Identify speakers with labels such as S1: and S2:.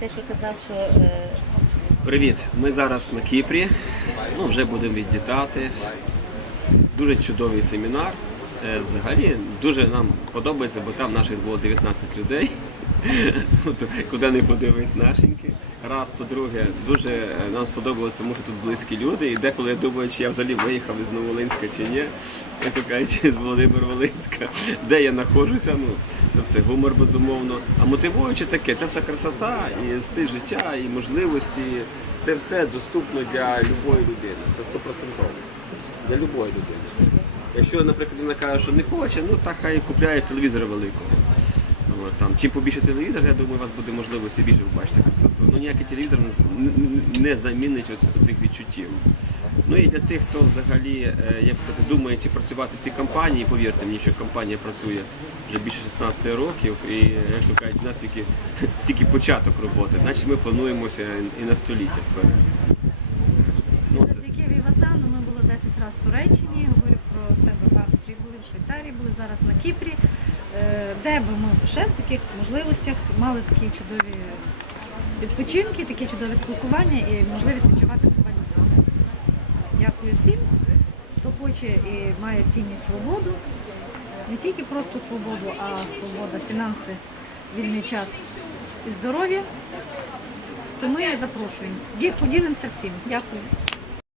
S1: Це що казав, що е,
S2: Привіт! Ми зараз на Кіпрі. Ну, вже будемо відлітати. Дуже чудовий семінар. Е, Взагалі дуже нам подобається, бо там наших було 19 людей. Тобто, куди не подивись нашеньки. Раз, по-друге, дуже е, нам сподобалось, тому що тут близькі люди. І деколи я думаю, чи я взагалі виїхав із Новолинська чи ні. Я кажучи, з Володимир Волинська, де я знаходжуся. Ну, це все гумор безумовно. А мотивуючи таке, це все красота і стиль життя, і можливості. Це все доступно для любої людини. Це стопроцентово. Для любої людини. Якщо, наприклад, вона каже, що не хоче, ну так хай купляє телевізор великого. Там, чим побільше телевізор, я думаю, у вас буде можливості більше побачити красоту. Ну ніякий телевізор не, не замінить цих відчуттів. Ну і для тих, хто взагалі е, як думає, чи працювати в цій компанії, повірте мені, що компанія працює вже більше 16 років, і як то кажуть, у нас тільки, тільки початок роботи, значить ми плануємося і на століття вперед. Ну,
S3: Завдяки Вівасану ми були 10 разів в Туреччині, говорю про себе в Австрії були, в Швейцарії були, зараз на Кіпрі. Е, Де би ми ще в таких можливостях мали такі чудові відпочинки, такі чудові спілкування і можливість відчувати себе людьми. Дякую всім, хто хоче і має цінність свободу. Не тільки просто свободу, а свобода, фінанси, вільний час і здоров'я. То ми запрошуємо. Поділимося всім. Дякую.